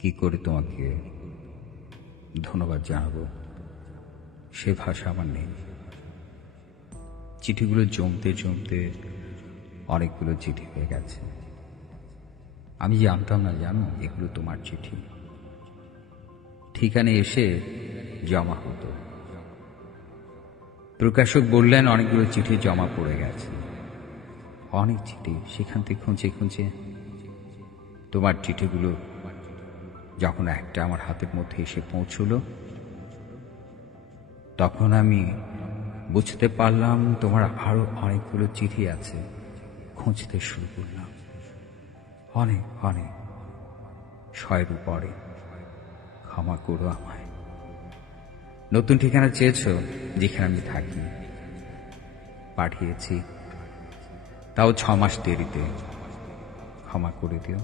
কি করে তোমাকে ধন্যবাদ জানাবো সে ভাষা আমার নেই। চিঠিগুলো জমতে জমতে অনেকগুলো চিঠি হয়ে গেছে। আমি জানতাম না জানো এগুলো তোমার চিঠি। ঠিকানে এসে জমা হতো। প্রকাশক বললেন অনেকগুলো চিঠি জমা পড়ে গেছে। অনেক চিঠি, সেখান থেকে খুঁজে খুঁজে তোমার চিঠিগুলো যখন একটা আমার হাতের মধ্যে এসে পৌঁছল, তখন আমি বুঝতে পারলাম তোমার আরো অনেকগুলো চিঠি আছে। খুঁজতে শুরু করলাম, অনেক অনেক, 100-এর উপরে। ক্ষমা করো আমায়। নতুন ঠিকানা চেয়েছ যেখানে আমি থাকি, পাঠিয়েছি, তাও 6 মাস দেরিতে। ক্ষমা করে দিও।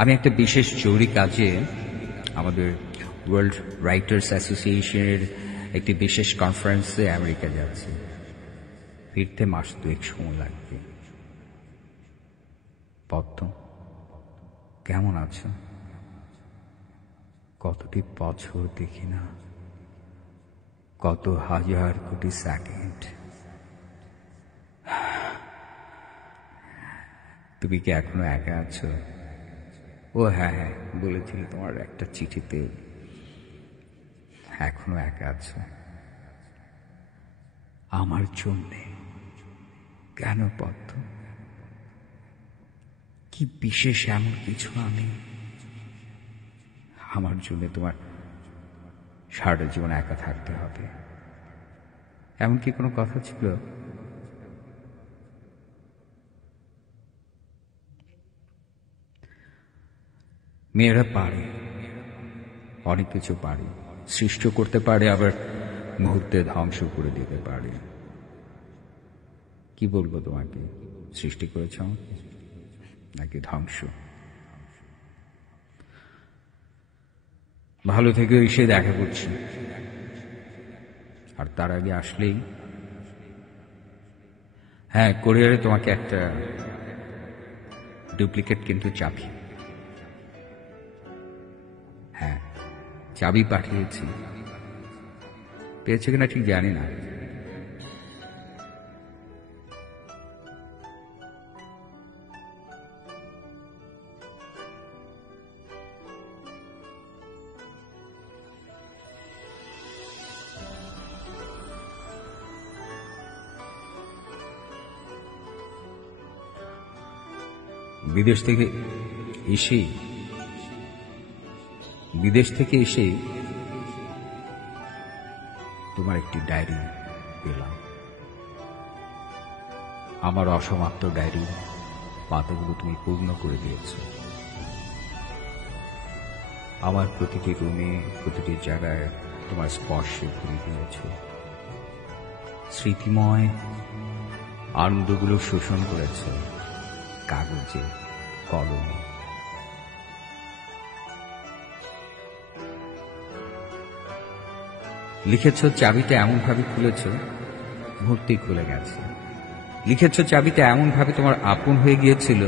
আমি একটা বিশেষ জরুরি কাজে আমাদের ওয়ার্ল্ড রাইটার্স অ্যাসোসিয়েশনের একটি বিশেষ কনফারেন্সে আমেরিকা যাচ্ছি। ফিরতে মাস 2 সময় লাগবে। পদ্ম, কেমন আছো? কতটি বছর দেখি না, কত হাজার কোটি সেকেন্ড। তুমি কি এখনো একা আছো? ও হ্যাঁ হ্যাঁ, বলেছিলে তোমার একটা চিঠিতে এখনো একা আছো। আমার জন্যে? কেন পদ্ম? কি বিশেষ এমন কিছু আমি? আমার জন্য তোমার সারাটা জীবন একা থাকতে হবে, এমন কি কোনো কথা ছিল? মেয়েরা পারে, অনেক কিছু পারে। সৃষ্টি করতে পারে, আবার মুহূর্তে ধ্বংস করে দিতে পারে। কি বলবো তোমাকে, সৃষ্টি করেছ আমাকে নাকি ধ্বংস? ভালো থেকে এসে দেখা করছি, আর তার আগে আসলেই হ্যাঁ, কোরিয়ারে তোমাকে একটা ডুপ্লিকেট কিন্তু চাবি, হ্যাঁ চাবি পাঠিয়েছি। পেয়েছে কিনা ঠিক জানি না। বিদেশ থেকে এসে তোমার একটি ডায়েরি পেলাম। আমার অসমাপ্ত ডায়েরি পাতাগুলো তুমি পূর্ণ করে দিয়েছ। আমার প্রতিটি রুমে, প্রতিটি জায়গায় তোমার স্পর্শে ভরে দিয়েছ। স্মৃতিময় আনন্দগুলো শোষণ করেছ কাগজে, কলমে। লিখেছ চাবিটা এমন ভাবে খুলেছ, মুহূর্তেই খুলে গেছে। লিখেছ চাবিটা এমন ভাবে তোমার আপন হয়ে গিয়েছিল,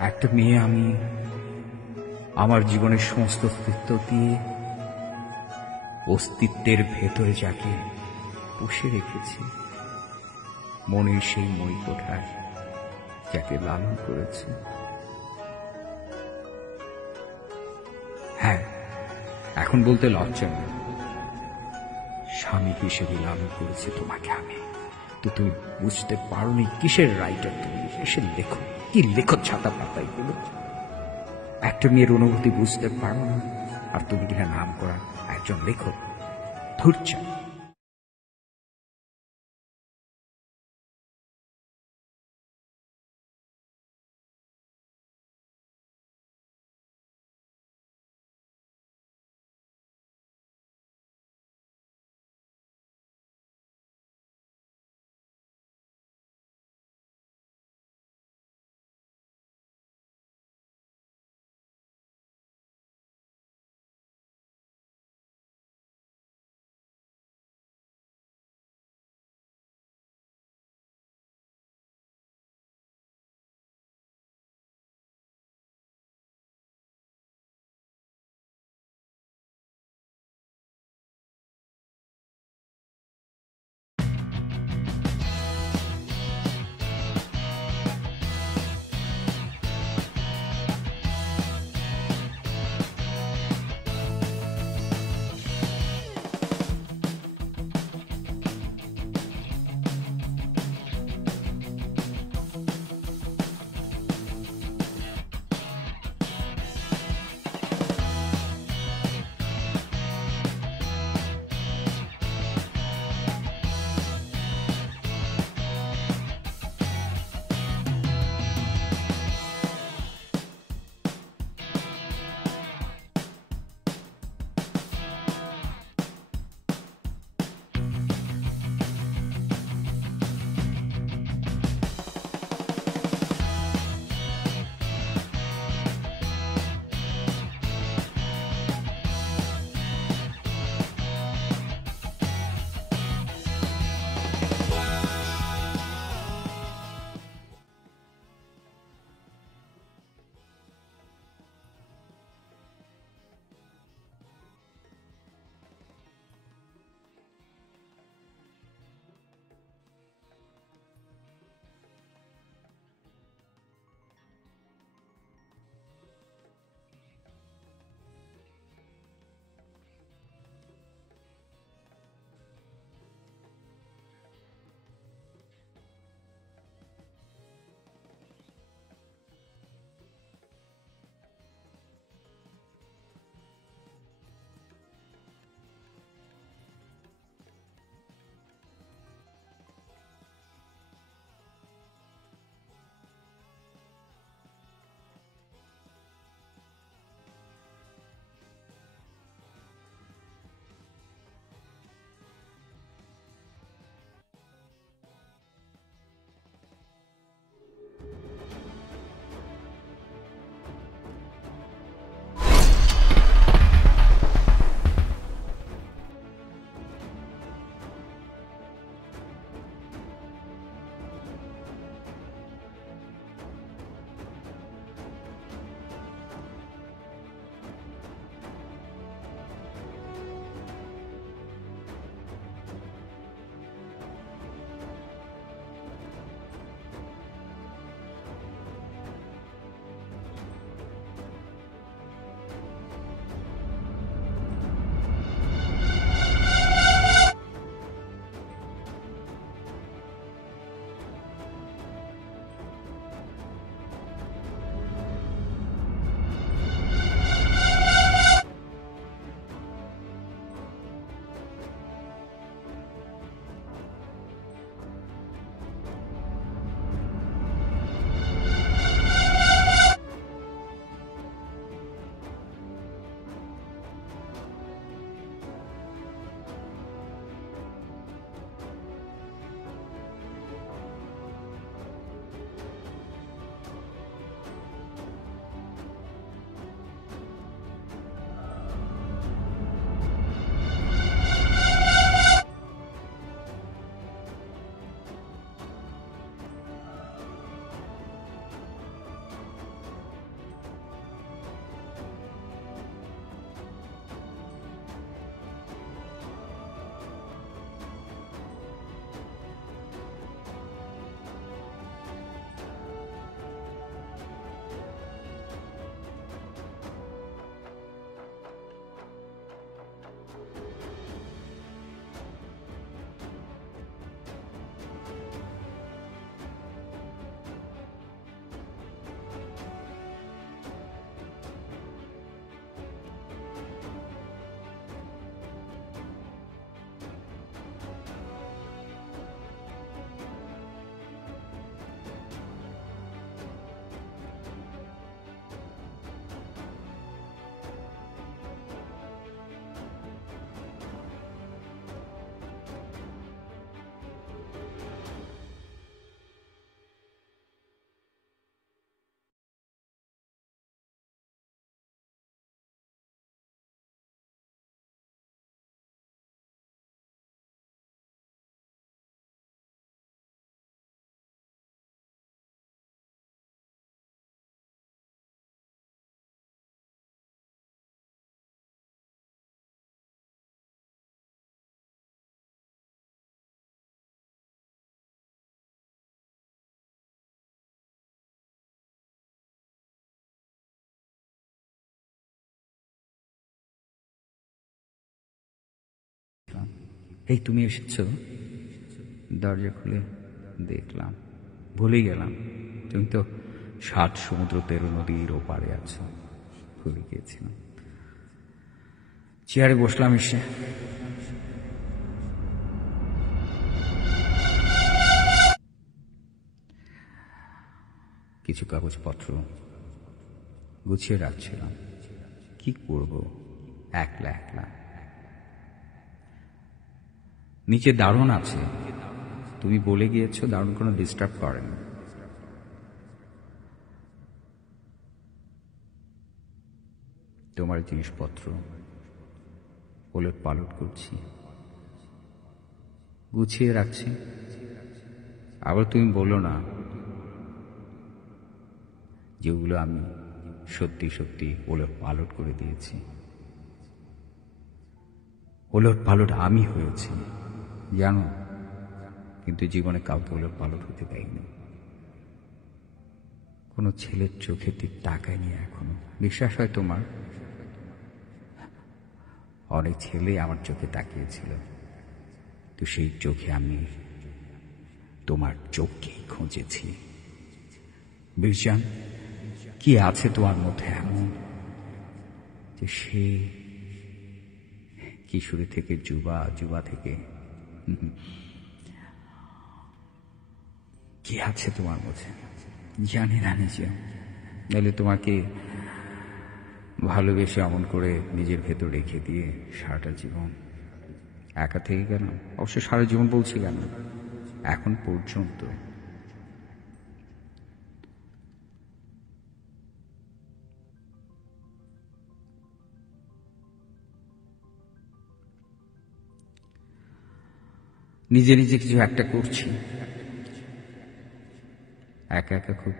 একটা মেয়ে আমি আমার জীবনের সমস্ত অস্তিত্ব দিয়ে অস্তিত্বের ভেতরে যাকে পুষে রেখেছি, মনের সেই মই কোঠায় যাকে লালন করেছি। হ্যাঁ, এখন বলতে লজ্জা নেই, স্বামী হিসেবে লালন করেছি তোমাকে আমি। তো তুমি বুঝতে পারোনি কিসের রাইটার তুমি, কিসের লেখক, কি লেখক ছাতা পাতা এগুলো। একটা মেয়ের অনুভূতি বুঝতে পারো না, আর তুমি কিনা নাম করা একজন লেখক। ধৈর্য। এই তুমি এসেছ। দরজা খুলে দেখলাম, ভুলে গেলাম তুমি তো 7 সমুদ্র 13 নদীর ওপারে আছো। ভুলে গিয়েছিলাম। চেয়ারে বসলাম এসে। কিছু কাগজপত্র গুছিয়ে রাখছিলাম। কি করব একলা একলা। নিচে দারুণ আছে, তুমি বলে গিয়েছো দারুণ কোনো ডিস্টার্ব করেন। তোমার জিনিসপত্র ওলট পালট করছি, গুছিয়ে রাখছি। আবার তুমি বলো না যেগুলো আমি সত্যি সত্যি ওলট পালট করে দিয়েছি। ওলট পালট আমি হয়েছি জানো, কিন্তু জীবনে কাউকে ওলট পালট হতে দেয়নি। কোনো ছেলের চোখের দিক তাকায়নি এখনো। বিশ্বাস হয় তোমার? অনেক ছেলে আমার চোখে তাকিয়েছিল, তো সেই চোখে আমি তোমার চোখকেই খুঁজেছি। বিরজান, কি আছে তোমার মধ্যে এমন যে সে কিশোরী থেকে যুবা, যুবা থেকে কি আছে তোমার মধ্যে জানি না নিজে। নাহলে তোমাকে ভালোবেসে অমন করে নিজের ভেতর রেখে দিয়ে সারাটা জীবন একা থেকে গেলাম। অবশ্য সারা জীবন বলছিলাম না, এখন পর্যন্ত। নিজে নিজে কিছু একটা করছি একা একা। খুব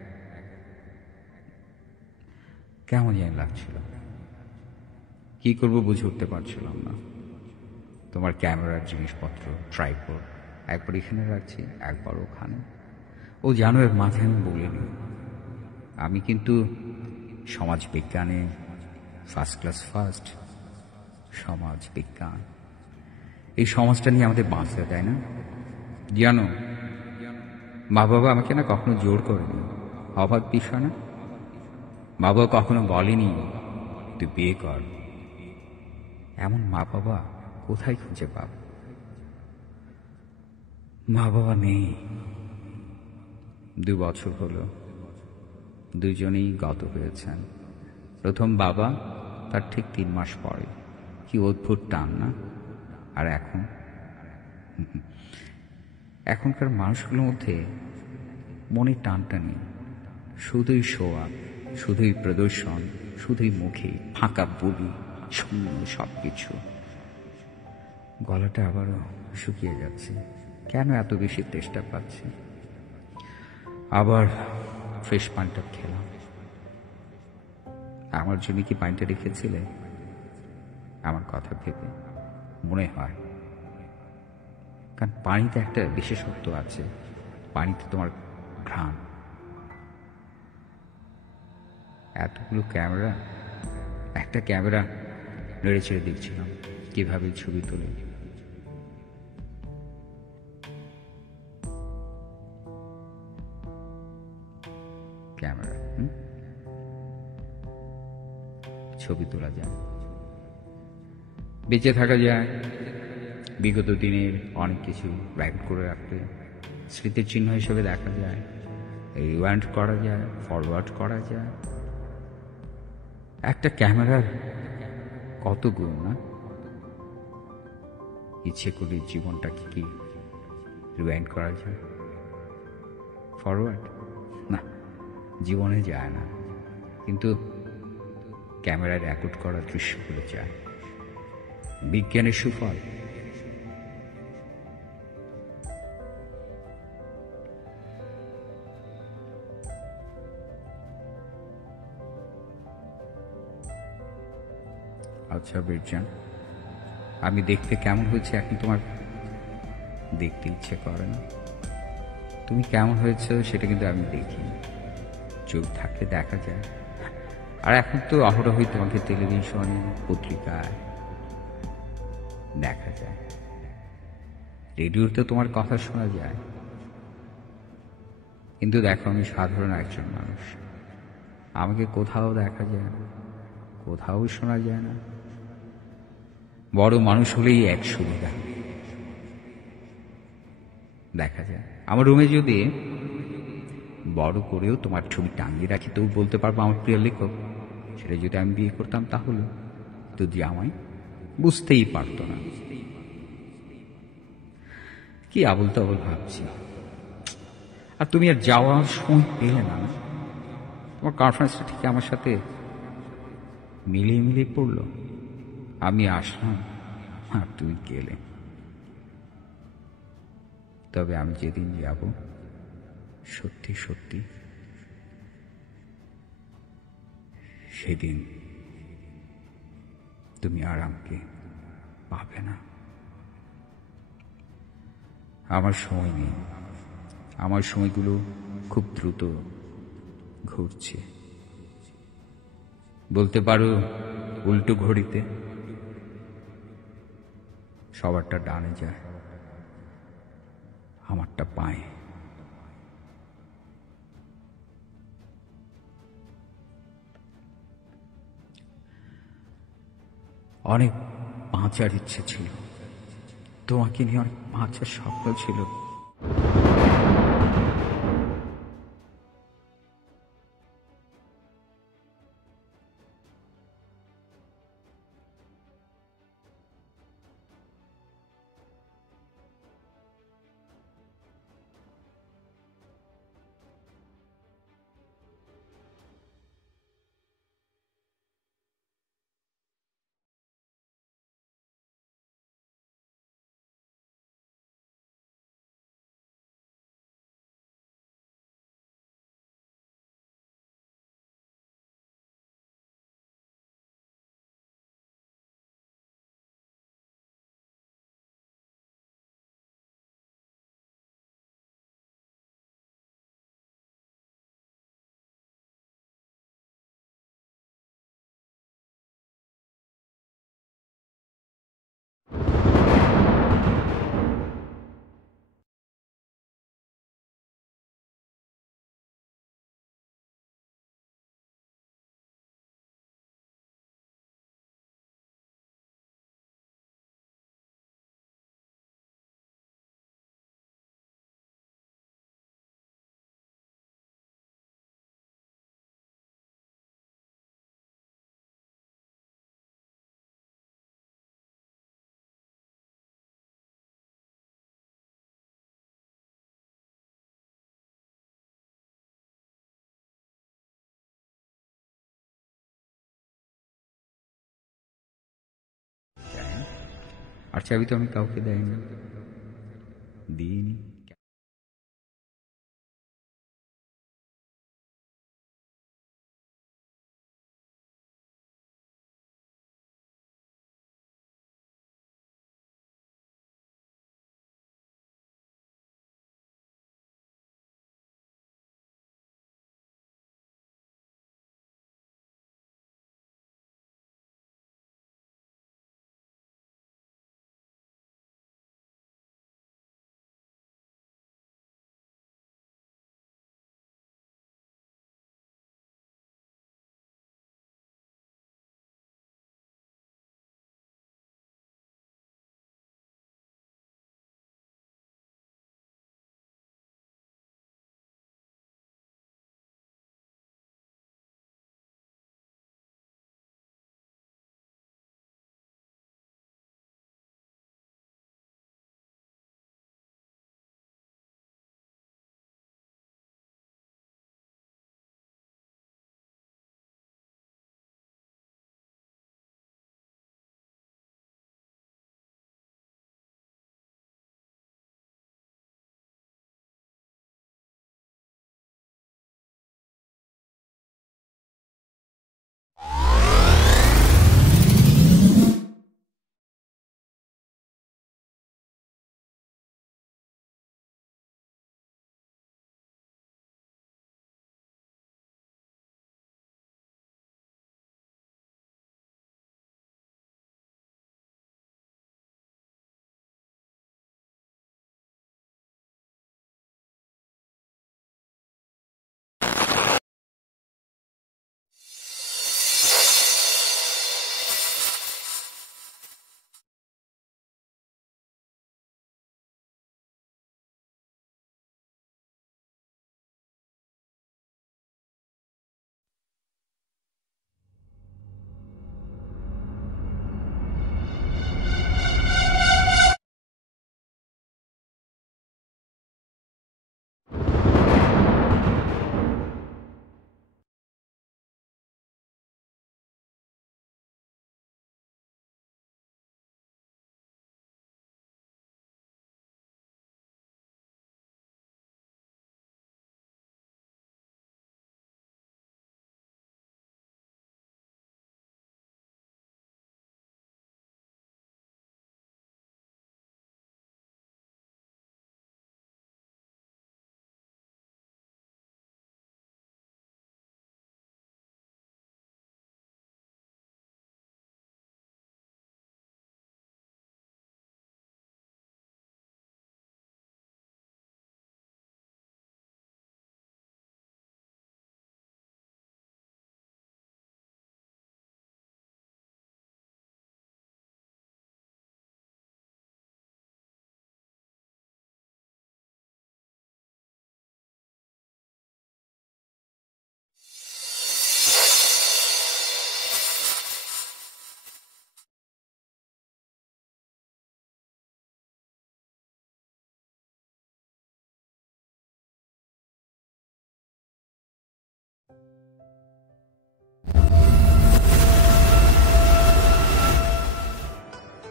কেমন যেন লাগছিল, কি করবো বুঝে উঠতে পারছিলাম না। তোমার ক্যামেরার জিনিসপত্র, ট্রাইপড একবার এখানে রাখছি, একবার ওখানে। ও জানো, এর মাথায় আমি বলিনি, আমি কিন্তু সমাজ বিজ্ঞানে ফার্স্ট ক্লাস ফার্স্ট। সমাজ বিজ্ঞান, এই সমাজটা নিয়ে আমাদের বাঁচতে, তাই না? জানো, মা বাবা আমাকে না কখনো জোর করেনি, অবাক বিষয় না। মা বাবা কখনো বলেনি তুই বিয়ে কর। এমন মা বাবা কোথায় খুঁজে পাব? মা বাবা নেই। 2 বছর হলো, দুজনেই গত হয়েছেন। প্রথম বাবা, তার ঠিক 3 মাস পরে। কি অদ্ভুত টান না? আর এখনকার মানুষগুলোর মধ্যে মনের টানটা নেই। শুধুই শোয়া, শুধুই প্রদর্শন, শুধুই মুখে ফাঁকা বলি, শূন্য সবকিছু। গলাটা আবারও শুকিয়ে যাচ্ছে। কেন এত বেশি তেষ্টা পাচ্ছে? আবার ফ্রেশ পানিটা খেলাম। আমার জন্য কি পানিটা রেখেছিলে? আমার কথা ভেবে মনে হয়, কারণ পানিতে একটা বিশেষত্ব আছে। পানিতে তোমার ঘ্রাণ। এতগুলো ক্যামেরা, একটা ক্যামেরা নেড়ে ছেড়ে দেখছিলাম কিভাবে ছবি তোলে। ক্যামেরা ছবি তোলা যায়, বেঁচে থাকা যায়, বিগত দিনের অনেক কিছু রেকর্ড করে রাখতে, স্মৃতির চিহ্ন হিসেবে দেখা যায়, রিওয়াইন্ড করা যায়, ফরওয়ার্ড করা যায়। একটা ক্যামেরার কত গুণ না? ইচ্ছে করে জীবনটাকে কি রিওয়াইন্ড করা যায়? ফরওয়ার্ড না, জীবনে যায় না, কিন্তু ক্যামেরায় রেকর্ড করা দৃশ্যগুলো যায়। বিজ্ঞানের সুফল। আচ্ছা বিরজান, আমি দেখতে কেমন হয়েছে এখন তোমার দেখতে ইচ্ছে করে না? তুমি কেমন হয়েছে সেটা কিন্তু আমি দেখি, চোখ থাকলে দেখা যায়। আর এখন তো অহরহই তোমাকে টেলিভিশনে, পত্রিকায় দেখা যায়। রেডিওতে তোমার কথা শোনা যায়, কিন্তু দেখো আমি সাধারণ একজন মানুষ, আমাকে কোথাও দেখা যায় না, কোথাও শোনা যায় না। বড় মানুষ হলেই এক সুবিধা, দেখা যায়। আমার রুমে যদি বড় করেও তোমার ছবি টাঙিয়ে রাখি, তবু বলতে পারবো আমার প্রিয় লেখক। সেটা যদি আমি বিয়ে করতাম তাহলে তো জামাই বুঝতেই পারতো না। কি আবল তাবল ভাবছি। আর তুমি আর যাওয়ার সময় পেলে না। তোমার কনফারেন্সটা ঠিক আমার সাথে মিলিয়ে মিলিয়ে পড়লো। আমি আসলাম আর তুই গেলে। তবে আমি যেদিন যাব, সত্যি সত্যি সেদিন তুমি আর আমাকে পাবে না। আমার সময় নেই, আমার সময়গুলো খুব দ্রুত ঘুরছে, বলতে পারো উল্টো ঘড়িতে। সবারটা ডানে যায়, আমারটা পায়। অনেক বাঁচার ইচ্ছে ছিল, তোমাকে নিয়ে অনেক বাঁচার স্বপ্ন ছিল। আর চাবি তো আমি কাউকে দেয়নি, দিইনি।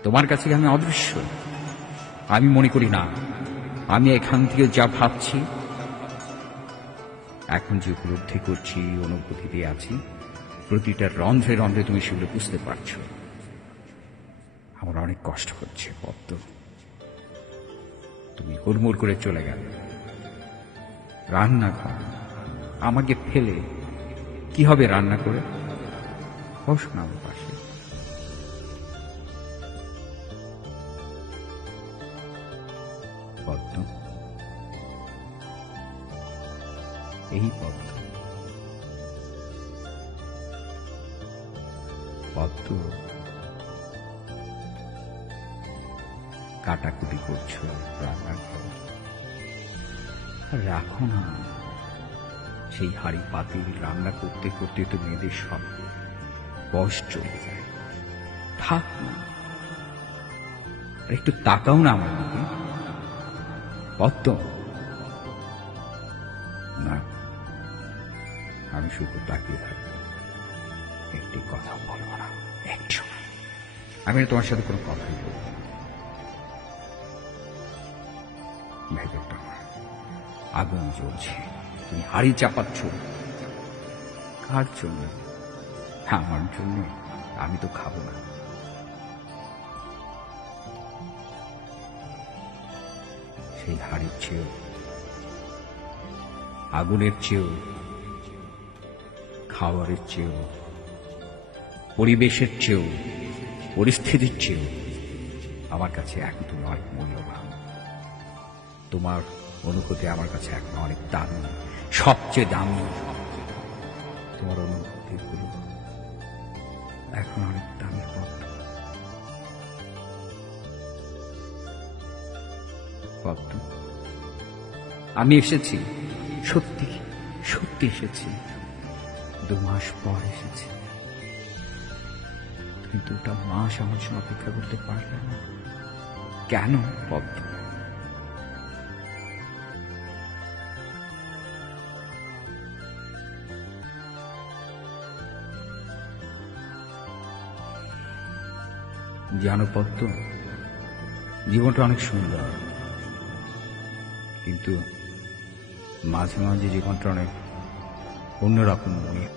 তোমার কাছে কি আমি অদৃশ্য? আমি মনে করি না, আমি এখান থেকে যা ভাবছি, এখন যে উপলব্ধি করছি, অনুভূতি দিয়ে আছি, প্রতিটা রন্ধ্রে রন্ধ্রে তুমি সেগুলো বুঝতে পারছো। আমার অনেক কষ্ট হচ্ছে পদ্ম, তুমি হুড়মুড় করে চলে গেলে রান্নাঘর, আমাকে ফেলে। কি হবে রান্না করে? বসো না আমার পাশে। পদ্ম, এই পদ্ম, পদ্ম, কাটাকুটি করছো রান্নাঘর, আর রাখো না সেই হাড়ি পাতিল। রান্না করতে করতে তো মেয়েদের সব বয়স চলে যায়। থাক না, আর একটু তাকাও না আমার দিকে। পদ্ম, না, আমি শুধু তাকিয়ে থাকবো, একটি কথা বলবো না। একটু আমি তোমার সাথে কোনো কথাই বলবো না। ভেতরটা আমার আগুন জ্বলছে, তুমি হাড়ি চাপাচ্ছ। কার জন্য? আমার জন্য। আমি তো খাবো না। সেই হাড়ির চেয়েও, আগুনের চেয়েও, খাবারের চেয়েও, পরিবেশের চেয়েও, পরিস্থিতির চেয়েও আমার কাছে এখন তুমি অনেক মূল্যবান। তোমার অনুভূতি আমার কাছে এখন অনেক দামি, সবচেয়ে দামি। তোমার অনুভূতিগুলো এখন অনেক দামি। পদ্ম, আমি এসেছি, সত্যি সত্যি এসেছি। 2 মাস পর এসেছি, তুমি 2টা মাস আমার জন্য অপেক্ষা করতে পারলে না কেন পদ্ম? জানো পদ্ম, জীবনটা অনেক সুন্দর, কিন্তু মাঝে মাঝে জীবনটা অনেক অন্যরকম মনে হয়।